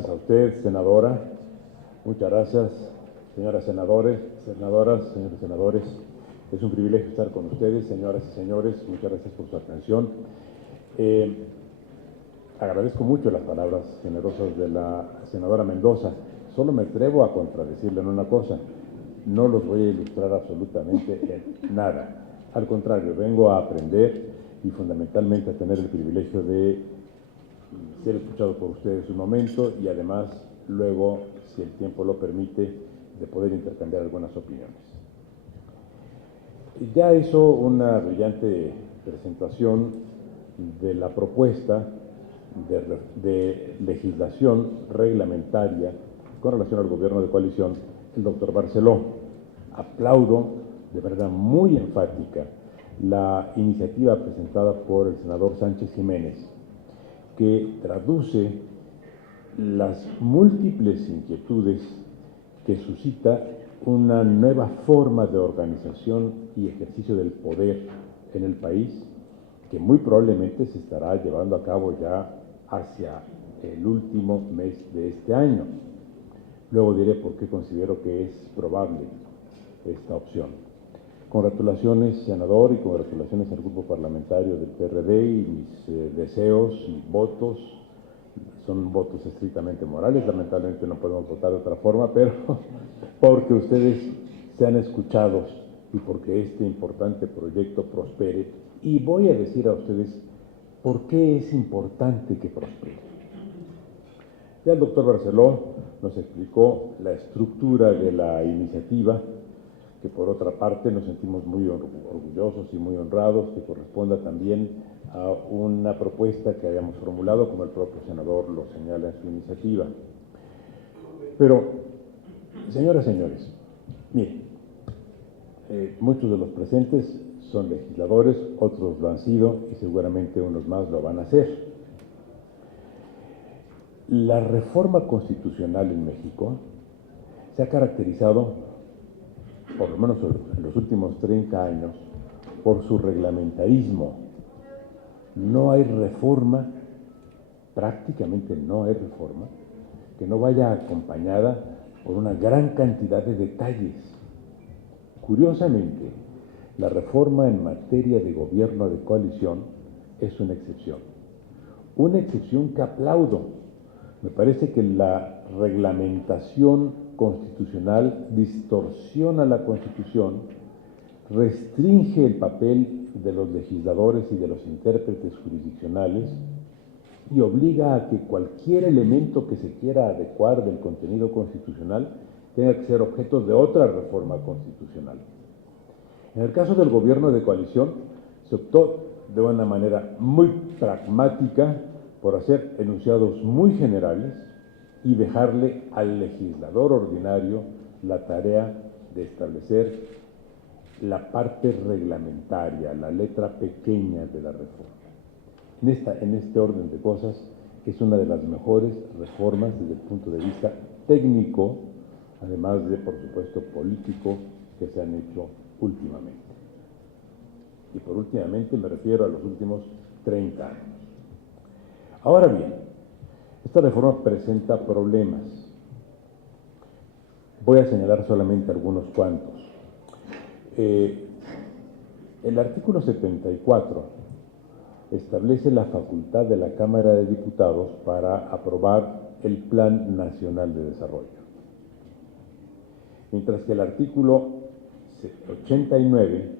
gracias a usted, senadora. Muchas gracias, señoras senadoras, señores senadores. Es un privilegio estar con ustedes, señoras y señores. Muchas gracias por su atención. Agradezco mucho las palabras generosas de la senadora Mendoza. Solo me atrevo a contradecirle en una cosa. No los voy a ilustrar absolutamente en nada. Al contrario, vengo a aprender y fundamentalmente a tener el privilegio de ser escuchado por ustedes un momento y además luego, si el tiempo lo permite, de poder intercambiar algunas opiniones. Ya hizo una brillante presentación de la propuesta de legislación reglamentaria con relación al gobierno de coalición, el doctor Barceló. Aplaudo de verdad muy enfática la iniciativa presentada por el senador Sánchez Jiménez, que traduce las múltiples inquietudes que suscita una nueva forma de organización y ejercicio del poder en el país, que muy probablemente se estará llevando a cabo ya hacia el último mes de este año. Luego diré por qué considero que es probable esta opción. Congratulaciones, senador, y congratulaciones al grupo parlamentario del PRD, y mis deseos y votos son votos estrictamente morales. Lamentablemente no podemos votar de otra forma, pero porque ustedes sean escuchados y porque este importante proyecto prospere. Y voy a decir a ustedes por qué es importante que prospere. Ya el doctor Barceló nos explicó la estructura de la iniciativa, que por otra parte nos sentimos muy orgullosos y muy honrados, que corresponda también a una propuesta que hayamos formulado, como el propio senador lo señala en su iniciativa. Pero, señoras y señores, miren, muchos de los presentes son legisladores, otros lo han sido y seguramente unos más lo van a hacer. La reforma constitucional en México se ha caracterizado, por lo menos en los últimos 30 años, por su reglamentarismo. No hay reforma, prácticamente no hay reforma, que no vaya acompañada por una gran cantidad de detalles. Curiosamente, la reforma en materia de gobierno de coalición es una excepción que aplaudo. Me parece que la reglamentación constitucional distorsiona la Constitución, restringe el papel de los legisladores y de los intérpretes jurisdiccionales y obliga a que cualquier elemento que se quiera adecuar del contenido constitucional tenga que ser objeto de otra reforma constitucional. En el caso del gobierno de coalición, se optó de una manera muy pragmática por hacer enunciados muy generales y dejarle al legislador ordinario la tarea de establecer la parte reglamentaria, la letra pequeña de la reforma. En este orden de cosas, es una de las mejores reformas desde el punto de vista técnico, además de, por supuesto, político, que se han hecho últimamente. Y por últimamente me refiero a los últimos 30 años. Ahora bien, esta reforma presenta problemas. Voy a señalar solamente algunos cuantos. El artículo 74 establece la facultad de la Cámara de Diputados para aprobar el Plan Nacional de Desarrollo, mientras que el artículo 89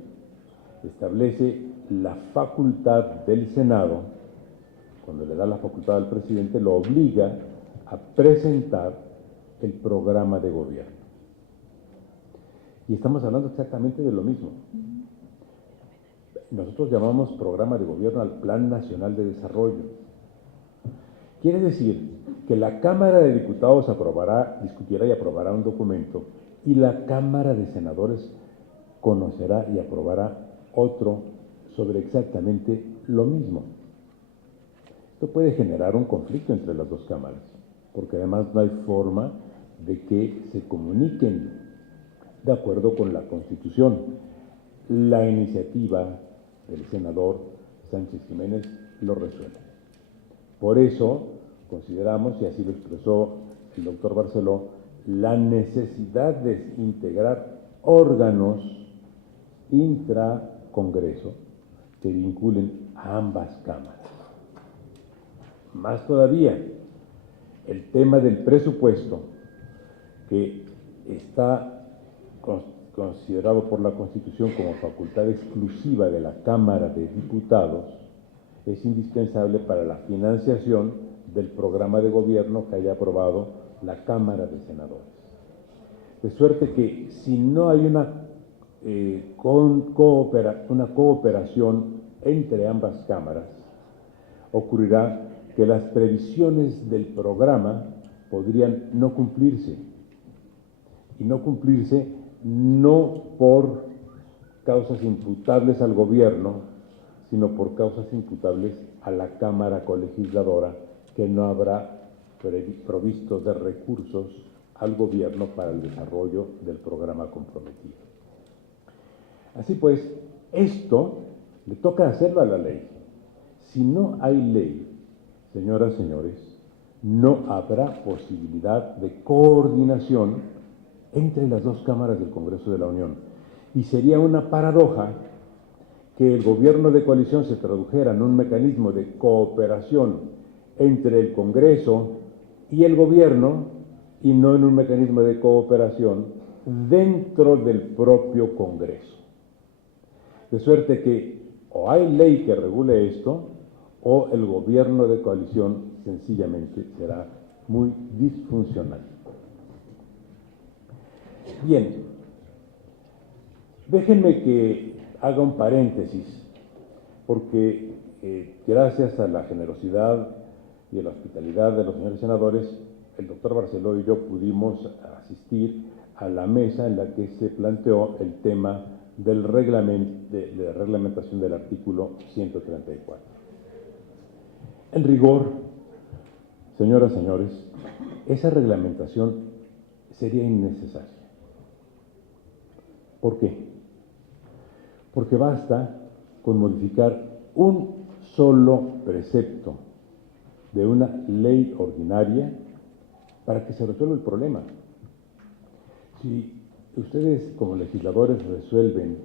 establece la facultad del Senado. Cuando le da la facultad al presidente, lo obliga a presentar el programa de gobierno. Y estamos hablando exactamente de lo mismo. Nosotros llamamos programa de gobierno al Plan Nacional de Desarrollo. Quiere decir que la Cámara de Diputados discutirá y aprobará un documento, y la Cámara de Senadores conocerá y aprobará otro sobre exactamente lo mismo. Esto puede generar un conflicto entre las dos cámaras, porque además no hay forma de que se comuniquen de acuerdo con la Constitución. La iniciativa del senador Sánchez Jiménez lo resuelve. Por eso, consideramos, y así lo expresó el doctor Barceló, la necesidad de integrar órganos intracongreso que vinculen a ambas cámaras. Más todavía, el tema del presupuesto, que está considerado por la Constitución como facultad exclusiva de la Cámara de Diputados, es indispensable para la financiación del programa de gobierno que haya aprobado la Cámara de Senadores. De suerte que si no hay una cooperación entre ambas cámaras, ocurrirá que las previsiones del programa podrían no cumplirse, y no cumplirse no por causas imputables al gobierno, sino por causas imputables a la Cámara colegisladora, que no habrá provisto de recursos al gobierno para el desarrollo del programa comprometido. Así pues, esto le toca hacerlo a la ley. Si no hay ley, señoras y señores, no habrá posibilidad de coordinación entre las dos cámaras del Congreso de la Unión. Y sería una paradoja que el gobierno de coalición se tradujera en un mecanismo de cooperación entre el Congreso y el gobierno, y no en un mecanismo de cooperación dentro del propio Congreso. De suerte que o hay ley que regule esto, o el gobierno de coalición sencillamente será muy disfuncional. Bien, déjenme que haga un paréntesis, porque gracias a la generosidad y a la hospitalidad de los señores senadores, el doctor Barceló y yo pudimos asistir a la mesa en la que se planteó el tema del de reglamentación del artículo 134. En rigor, señoras y señores, esa reglamentación sería innecesaria. ¿Por qué? Porque basta con modificar un solo precepto de una ley ordinaria para que se resuelva el problema. Si ustedes como legisladores resuelven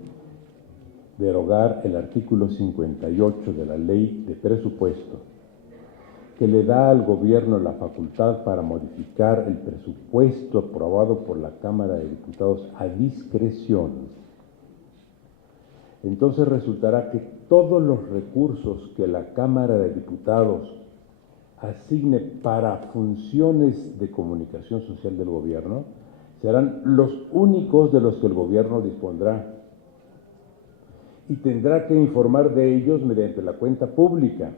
derogar el artículo 58 de la Ley de Presupuesto, que le da al gobierno la facultad para modificar el presupuesto aprobado por la Cámara de Diputados a discreción, entonces resultará que todos los recursos que la Cámara de Diputados asigne para funciones de comunicación social del gobierno serán los únicos de los que el gobierno dispondrá, y tendrá que informar de ellos mediante la cuenta pública.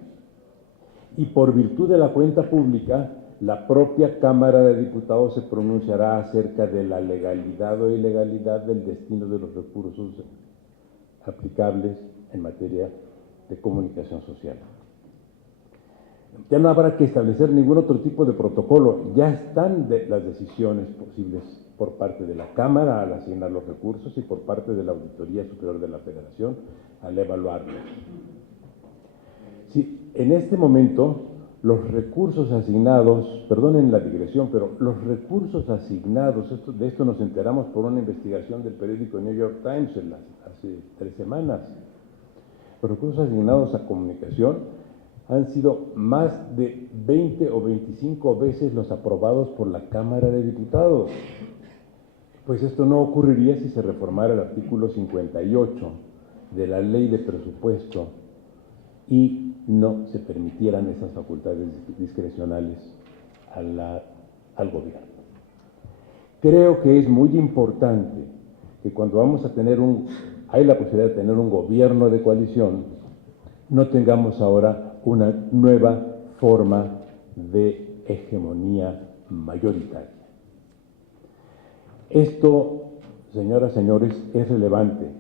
Y por virtud de la cuenta pública, la propia Cámara de Diputados se pronunciará acerca de la legalidad o ilegalidad del destino de los recursos aplicables en materia de comunicación social. Ya no habrá que establecer ningún otro tipo de protocolo, ya están las decisiones posibles por parte de la Cámara al asignar los recursos y por parte de la Auditoría Superior de la Federación al evaluarlos. Si en este momento los recursos asignados, perdonen la digresión, pero los recursos asignados, de esto nos enteramos por una investigación del periódico New York Times hace 3 semanas, los recursos asignados a comunicación han sido más de 20 o 25 veces los aprobados por la Cámara de Diputados. Pues esto no ocurriría si se reformara el artículo 58 de la Ley de Presupuesto y no se permitieran esas facultades discrecionales al gobierno. Creo que es muy importante que cuando vamos a tener hay la posibilidad de tener un gobierno de coalición, no tengamos ahora una nueva forma de hegemonía mayoritaria. Esto, señoras y señores, es relevante,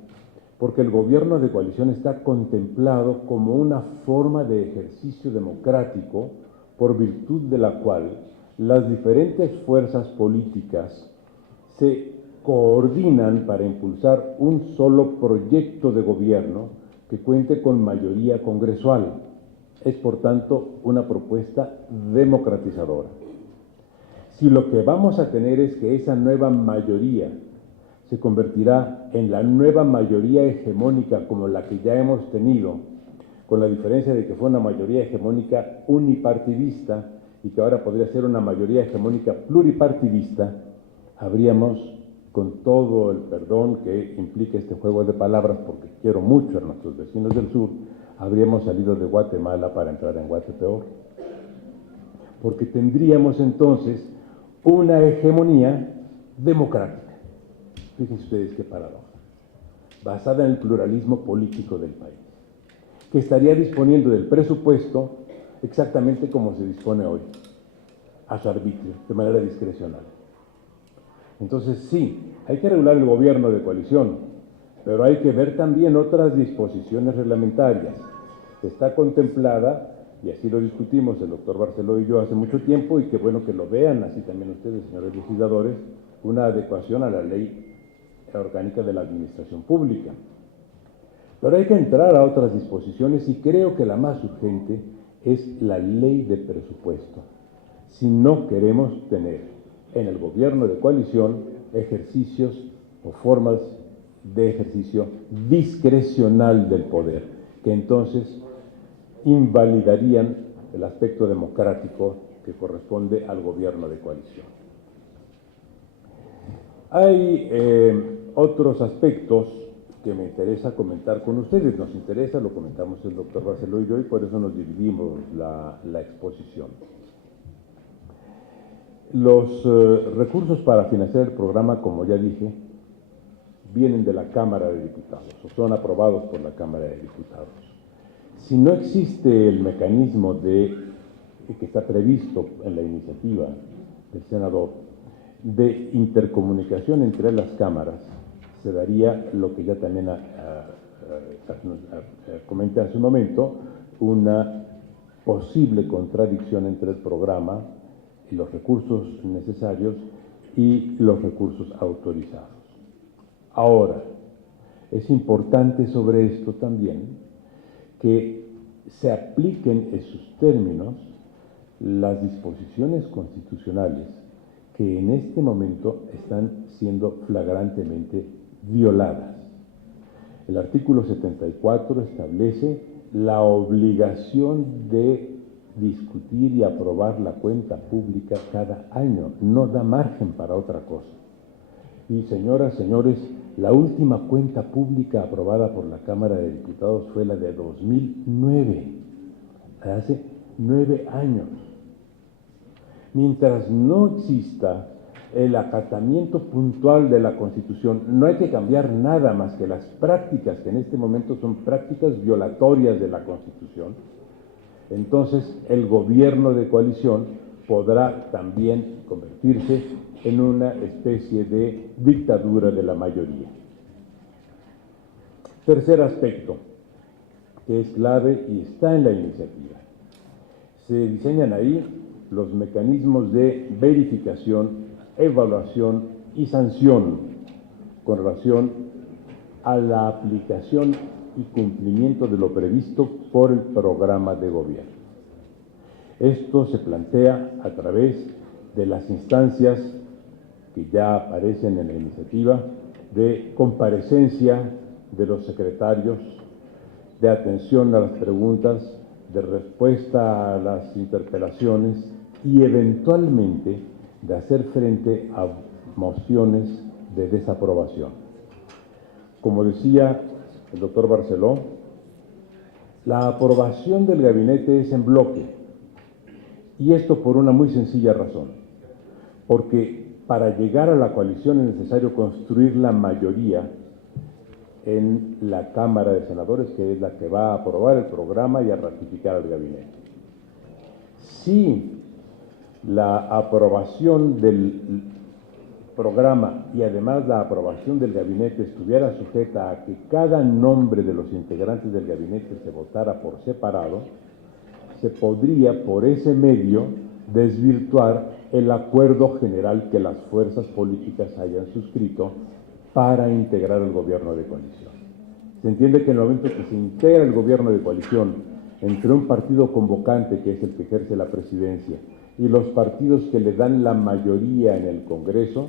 porque el gobierno de coalición está contemplado como una forma de ejercicio democrático por virtud de la cual las diferentes fuerzas políticas se coordinan para impulsar un solo proyecto de gobierno que cuente con mayoría congresual. Es, por tanto, una propuesta democratizadora. Si lo que vamos a tener es que esa nueva mayoría se convertirá en la nueva mayoría hegemónica como la que ya hemos tenido, con la diferencia de que fue una mayoría hegemónica unipartidista y que ahora podría ser una mayoría hegemónica pluripartidista, habríamos, con todo el perdón que implica este juego de palabras, porque quiero mucho a nuestros vecinos del sur, habríamos salido de Guatemala para entrar en Guatepeor. Porque tendríamos entonces una hegemonía democrática. Fíjense ustedes qué paradoja. Basada en el pluralismo político del país, que estaría disponiendo del presupuesto exactamente como se dispone hoy, a su arbitrio, de manera discrecional. Entonces, sí, hay que regular el gobierno de coalición, pero hay que ver también otras disposiciones reglamentarias. Está contemplada, y así lo discutimos el doctor Barceló y yo hace mucho tiempo, y qué bueno que lo vean así también ustedes, señores legisladores, una adecuación a la ley orgánica de la administración pública. Pero hay que entrar a otras disposiciones y creo que la más urgente es la ley de presupuesto. Si no queremos tener en el gobierno de coalición ejercicios o formas de ejercicio discrecional del poder, que entonces invalidarían el aspecto democrático que corresponde al gobierno de coalición. Hay otros aspectos que me interesa comentar con ustedes. Nos interesa, lo comentamos el doctor Barceló y yo, y por eso nos dividimos la exposición. Los recursos para financiar el programa, como ya dije, vienen de la Cámara de Diputados o son aprobados por la Cámara de Diputados. Si no existe el mecanismo que está previsto en la iniciativa del senador de intercomunicación entre las cámaras, se daría lo que ya también comenté hace un momento, una posible contradicción entre el programa y los recursos necesarios y los recursos autorizados. Ahora, es importante sobre esto también que se apliquen en sus términos las disposiciones constitucionales que en este momento están siendo flagrantemente violadas. El artículo 74 establece la obligación de discutir y aprobar la cuenta pública cada año, no da margen para otra cosa. Y señoras, señores, la última cuenta pública aprobada por la Cámara de Diputados fue la de 2009, hace 9 años. Mientras no exista el acatamiento puntual de la Constitución, no hay que cambiar nada más que las prácticas, que en este momento son prácticas violatorias de la Constitución. Entonces, el gobierno de coalición podrá también convertirse en una especie de dictadura de la mayoría. Tercer aspecto, que es clave y está en la iniciativa. Se diseñan ahí los mecanismos de verificación, evaluación y sanción con relación a la aplicación y cumplimiento de lo previsto por el programa de gobierno. Esto se plantea a través de las instancias que ya aparecen en la iniciativa de comparecencia de los secretarios, de atención a las preguntas, de respuesta a las interpelaciones y eventualmente de hacer frente a mociones de desaprobación. Como decía el doctor Barceló, la aprobación del gabinete es en bloque, y esto por una muy sencilla razón, porque para llegar a la coalición es necesario construir la mayoría en la Cámara de Senadores, que es la que va a aprobar el programa y a ratificar al gabinete. Si la aprobación del programa y además la aprobación del gabinete estuviera sujeta a que cada nombre de los integrantes del gabinete se votara por separado, se podría por ese medio desvirtuar el acuerdo general que las fuerzas políticas hayan suscrito para integrar el gobierno de coalición. Se entiende que en el momento que se integra el gobierno de coalición entre un partido convocante, que es el que ejerce la presidencia, y los partidos que le dan la mayoría en el Congreso,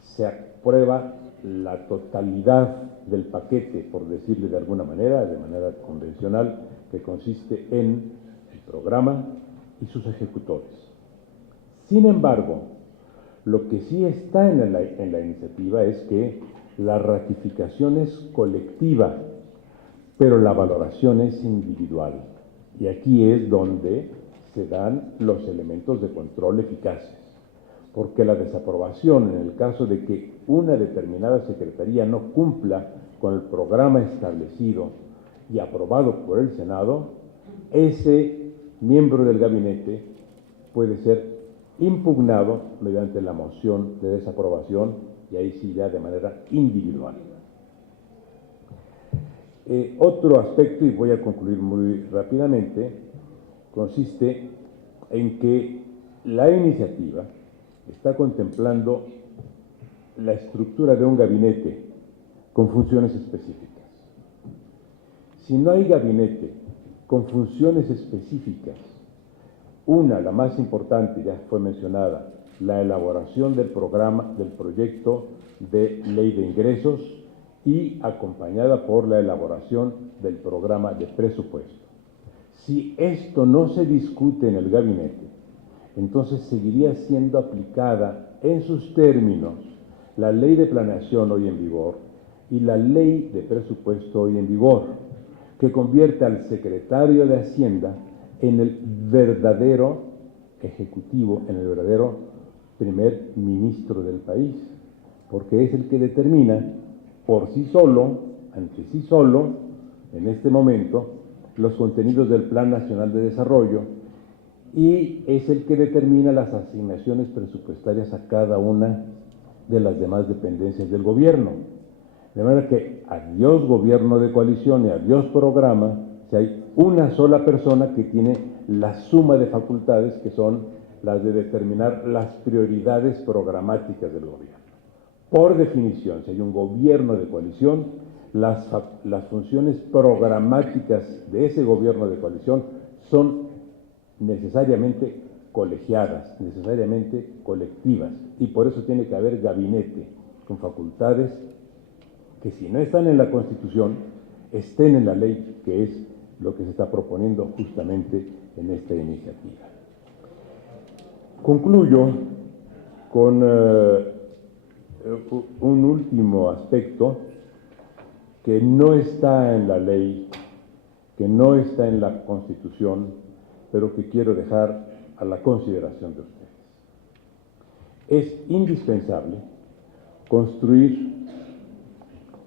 se aprueba la totalidad del paquete, por decirle de alguna manera, de manera convencional, que consiste en el programa y sus ejecutores. Sin embargo, lo que sí está en la iniciativa es que la ratificación es colectiva, pero la valoración es individual. Y aquí es donde se dan los elementos de control eficaces, porque la desaprobación, en el caso de que una determinada secretaría no cumpla con el programa establecido y aprobado por el Senado, ese miembro del gabinete puede ser impugnado mediante la moción de desaprobación, y ahí sí ya de manera individual. Otro aspecto, y voy a concluir muy rápidamente, consiste en que la iniciativa está contemplando la estructura de un gabinete con funciones específicas. Si no hay gabinete con funciones específicas, una, la más importante, ya fue mencionada, la elaboración del programa, del proyecto de ley de ingresos y acompañada por la elaboración del programa de presupuesto. Si esto no se discute en el gabinete, entonces seguiría siendo aplicada en sus términos la ley de planeación hoy en vigor y la ley de presupuesto hoy en vigor, que convierte al secretario de Hacienda en el verdadero ejecutivo, en el verdadero primer ministro del país, porque es el que determina por sí solo, ante sí solo, en este momento, los contenidos del Plan Nacional de Desarrollo, y es el que determina las asignaciones presupuestarias a cada una de las demás dependencias del gobierno. De manera que adiós gobierno de coalición y adiós programa, si hay una sola persona que tiene la suma de facultades, que son las de determinar las prioridades programáticas del gobierno. Por definición, si hay un gobierno de coalición, las funciones programáticas de ese gobierno de coalición son necesariamente colegiadas, necesariamente colectivas, y por eso tiene que haber gabinete con facultades que, si no están en la Constitución, estén en la ley, que es lo que se está proponiendo justamente en esta iniciativa. Concluyo con un último aspecto que no está en la ley, que no está en la Constitución, pero que quiero dejar a la consideración de ustedes. Es indispensable construir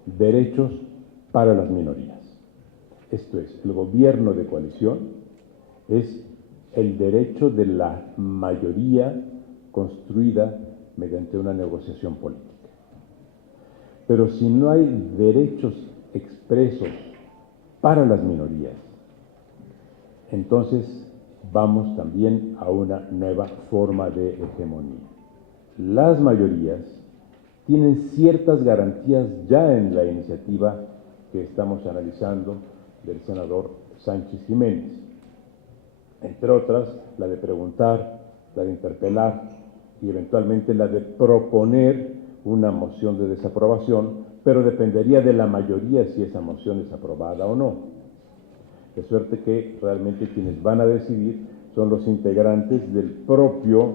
derechos para las minorías. Esto es, el gobierno de coalición es el derecho de la mayoría construida mediante una negociación política. Pero si no hay derechos expresos para las minorías, entonces vamos también a una nueva forma de hegemonía. Las mayorías tienen ciertas garantías ya en la iniciativa que estamos analizando del senador Sánchez Jiménez, entre otras la de preguntar, la de interpelar y eventualmente la de proponer una moción de desaprobación, pero dependería de la mayoría si esa moción es aprobada o no. De suerte que realmente quienes van a decidir son los integrantes del propio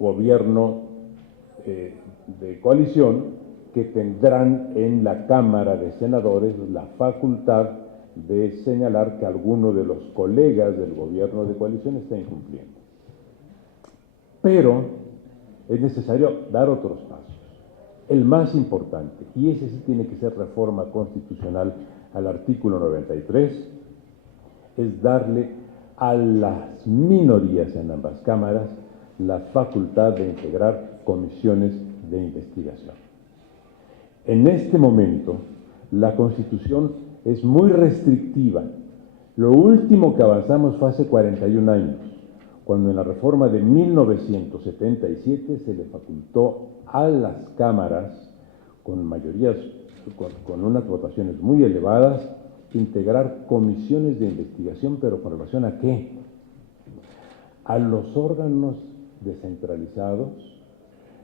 gobierno de coalición, que tendrán en la Cámara de Senadores la facultad de señalar que alguno de los colegas del gobierno de coalición está incumpliendo. Pero es necesario dar otros pasos. El más importante, y ese sí tiene que ser reforma constitucional al artículo 93, es darle a las minorías en ambas cámaras la facultad de integrar comisiones de investigación. En este momento, la Constitución es muy restrictiva. Lo último que avanzamos fue hace 41 años, cuando en la reforma de 1977 se le facultó a las cámaras, con mayorías, con unas votaciones muy elevadas, integrar comisiones de investigación, pero ¿con relación a qué? A los órganos descentralizados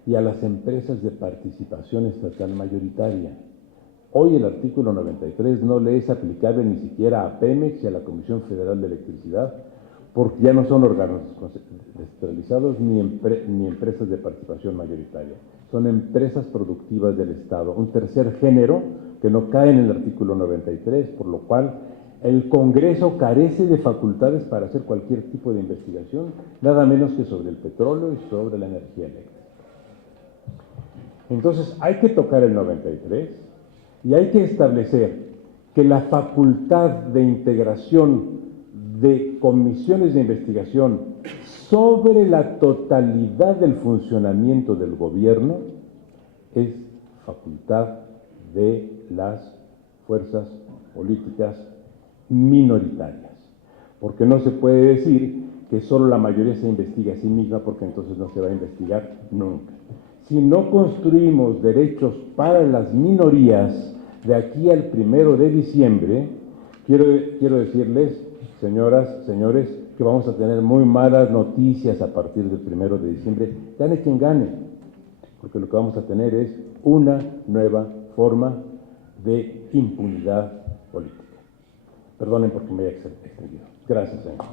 y a las empresas de participación estatal mayoritaria. Hoy el artículo 93 no le es aplicable ni siquiera a Pemex y a la Comisión Federal de Electricidad, porque ya no son órganos descentralizados ni empresas de participación mayoritaria. Son empresas productivas del Estado, un tercer género que no cae en el artículo 93, por lo cual el Congreso carece de facultades para hacer cualquier tipo de investigación, nada menos que sobre el petróleo y sobre la energía eléctrica. Entonces, hay que tocar el 93 y hay que establecer que la facultad de integración de comisiones de investigación sobre la totalidad del funcionamiento del gobierno es facultad de las fuerzas políticas minoritarias, porque no se puede decir que solo la mayoría se investiga a sí misma, porque entonces no se va a investigar nunca. Si no construimos derechos para las minorías de aquí al 1 de diciembre, quiero decirles, señoras, señores, que vamos a tener muy malas noticias a partir del 1 de diciembre, gane quien gane, porque lo que vamos a tener es una nueva forma de impunidad política. Perdonen porque me he extendido. Gracias, señor.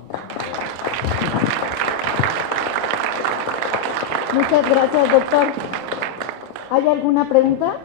Muchas gracias, doctor. ¿Hay alguna pregunta?